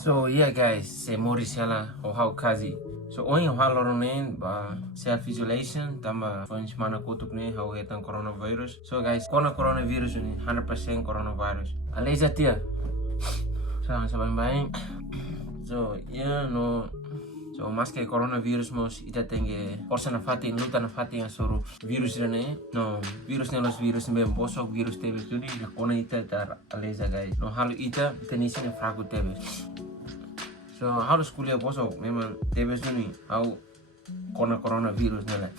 So yeah guys, se morisela o hau kazi. So oin o haloron ba self isolation tamba fons mana kutuk ne hau hetan coronavirus. So guys, kona coronavirus ni 100% coronavirus. Aleza tia. So bain. So yeah no. So mas que coronavirus mos ita tenge porsa na fati luta na fati yang soro virus ne no virus ne los virus ne bosok virus tebe tuni na kona ita tar aleza guys. No halu ita tenisi ne fraku tebe. So harus kuliah bosok memang tebes ini hau kona coronavirus nela.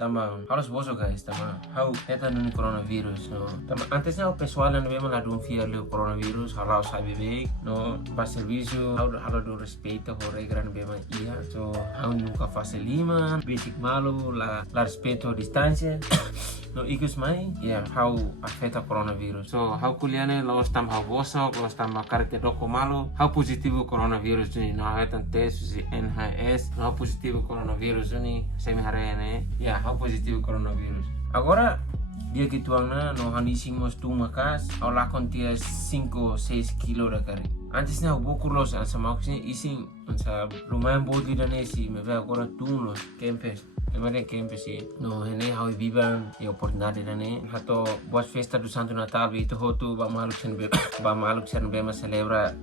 Tama harus bosok guys, tama hau eta nuni coronavirus no. Tama antesnya hau pessoal memang ladung fiar leu coronavirus halau sabe baik no pas serviço hau do respeito ho regra memang iya. So hau nunca fase lima basic malu la respeito distancia. No ikus mai ya how afeta coronavirus. So how kuliane los tam how bosok los tam karete doko malu how positivo coronavirus ni no hatan tes si NHS no positivo coronavirus ni semi harene ya how positivo coronavirus. Agora dia kituangna no handising mos tu makas au lakon tia 5-6 kilo da kare. Antes na bokulos ansa maksudnya ising ansa lumayan bodi danesi me agora tumlos kempes. Emang kempe sih. No, ini how vivan e oportunidade dane. Hato buat festa do Santo Natal itu hotu ba maluk sen bema celebra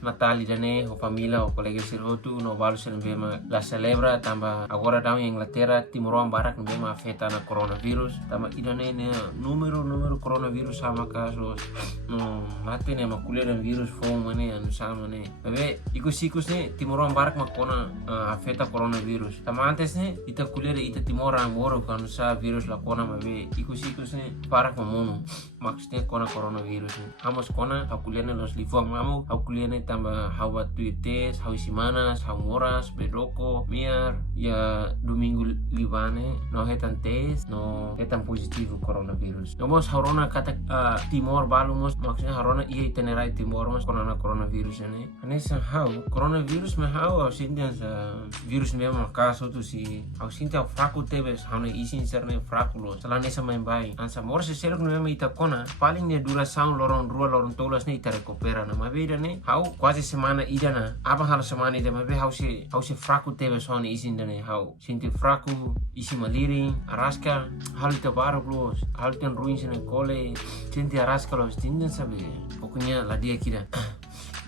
Natal dane ho família o colega sir hotu no balu sen bema la celebra tamba agora down em Inglaterra Timor barak bema afeta na coronavirus tamba idane ne número coronavirus sama kasus no mate ne makulia dan virus fom mane anu sama ne bebe ikus ne Timor barak makona afeta coronavirus tamba antes ne ita kulia ita Timor moro kan sa virus la kona bebe ikus ne barak mamono maksudnya kona coronavirus ne hamos kona akulia ne los lifong mamu akulia ne tamba hawa tuites, hawa simanas, hawa moras, bedoko, miar, ya domingo libane, no hetan tes, no hetan positivo coronavirus. Nomos harona kata Timor balumos, maksudnya harona iya itenerai Timor mas korona coronavirus ini. Anesa hau coronavirus me hau au sintian sa virus memang kaso tu si au sintian fraku tebes hauna isin serne frakulo. Salane sa main bai. Ansa mor se selok memang ita kona paling ne duração lorong tolas ne ita recupera na mabeda ne hau quase semana idana apa hal semana ida mabe hau se fraku tebe soalnya isin dane hau sinti fraku isi maliring araska hal ita baru plus hal ten ruin sene kole sinti araska los tindan sabe pokoknya lah dia kira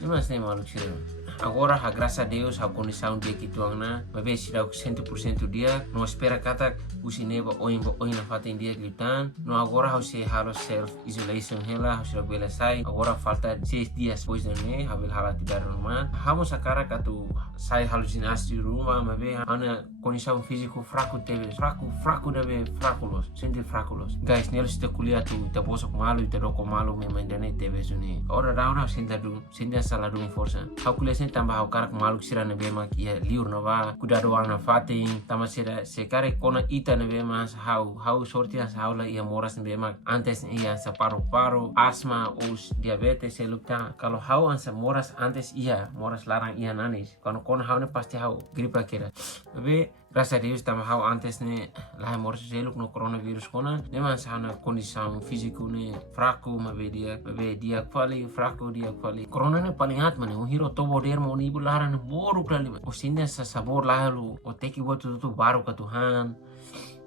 memang saya malu sih. Agora, graças a Deus, a condição de que tu angna, mas vê se dá 100% dia, não espera kata usi neba oi na fata dia gritan, não agora você halo self isolation hela, você bela sai, agora falta 6 dias depois né, habil hala tidak rumah, hamos akara katu sai halusinasi di rumah, mas vê ana condição físico fraco teve, fraco deve fraculos, senti fraculos. Guys, nelos kita kuliah tu, kita bosok malu, kita rokok malu memang dane teve suni. Ora dauna senta salah dung força. Hau kuliah tamba hau karak maluk sira na bema kia liur na va kudado ana fating tama sira se kare kona ita na bema hau sorti as haula ia moras na bema antes ia sa paru asma us diabetes selukta kalau hau ansa moras antes ia moras larang ia nanis kalau kona hau ne pasti hau gripa kira bebe graças a Deus tama hau antes ne lah moras seluk no coronavirus kona memang sana kondisão físico ne fraco mabe dia kvali fraco dia kvali corona ne paling hat mane hiro tobo der mo ni bularan boru kali o sinda sa sabor lalu o teki buat tu baru ke Tuhan.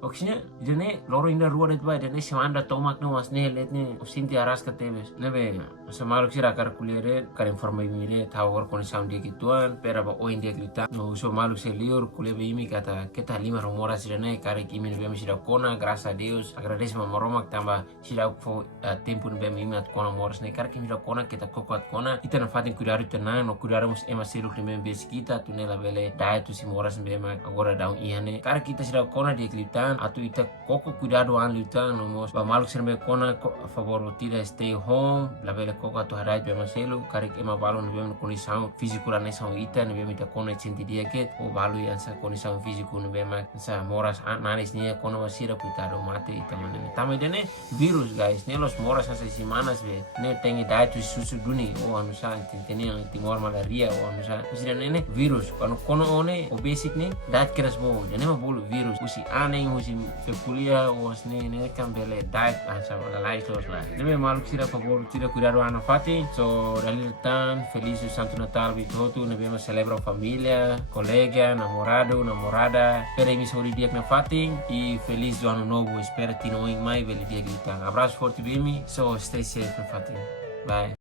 Oksnya jene loro inda ruwa det bai jene semanda tomak no mas ne let ne o sinti aras ka tebes nebe semaluk sira kar kuliere kar informa mire tawar kon sound di kituan pera ba o india glita no so maluk se lior kulebe imi kata kita lima rumora sirene kar kimi ne bem sira kona graças a Deus agradecemos moromak tamba sira fo tempo ne bem imi at kona moras ne kar kimi kona kita kokot kona ita na fatin kudaru tenan no kudaru mus ema siruk ne bem besikita tunela bele dai tu si moras ne bem agora daun iane kar kita sira kona di glita atau ita koko cuidado an lutan nomos ba maluk serbe kona a favor tira stay home la bele koko atu harai be maselu karik ema balon be kondisão físico la nesão ita ne be mita kona senti dia ket o balu yang sa kondisão físico ne be ma sa moras nanis nia kona wasira cuidado mate ita manene tama dene virus guys ne los moras sa semanas be ne tengi datu susu duni o anu sa tenia timor malaria o anu sa usira nene virus kalau kono one o basic ne dat keras mo dene ma bolu virus usi aneng hoje foi kuliah was ne kan bele diet asa lalai sos lá. Deve maluco tira favor tira cuidado ano fati. So dalil tan feliz Santo Natal bitotu ne bema celebra família, colega, namorada. Espera aí me dia na fati e feliz do ano novo. Espero que não em mais bele dia gritar. Abraço forte bimi. So stay safe na fati. Bye.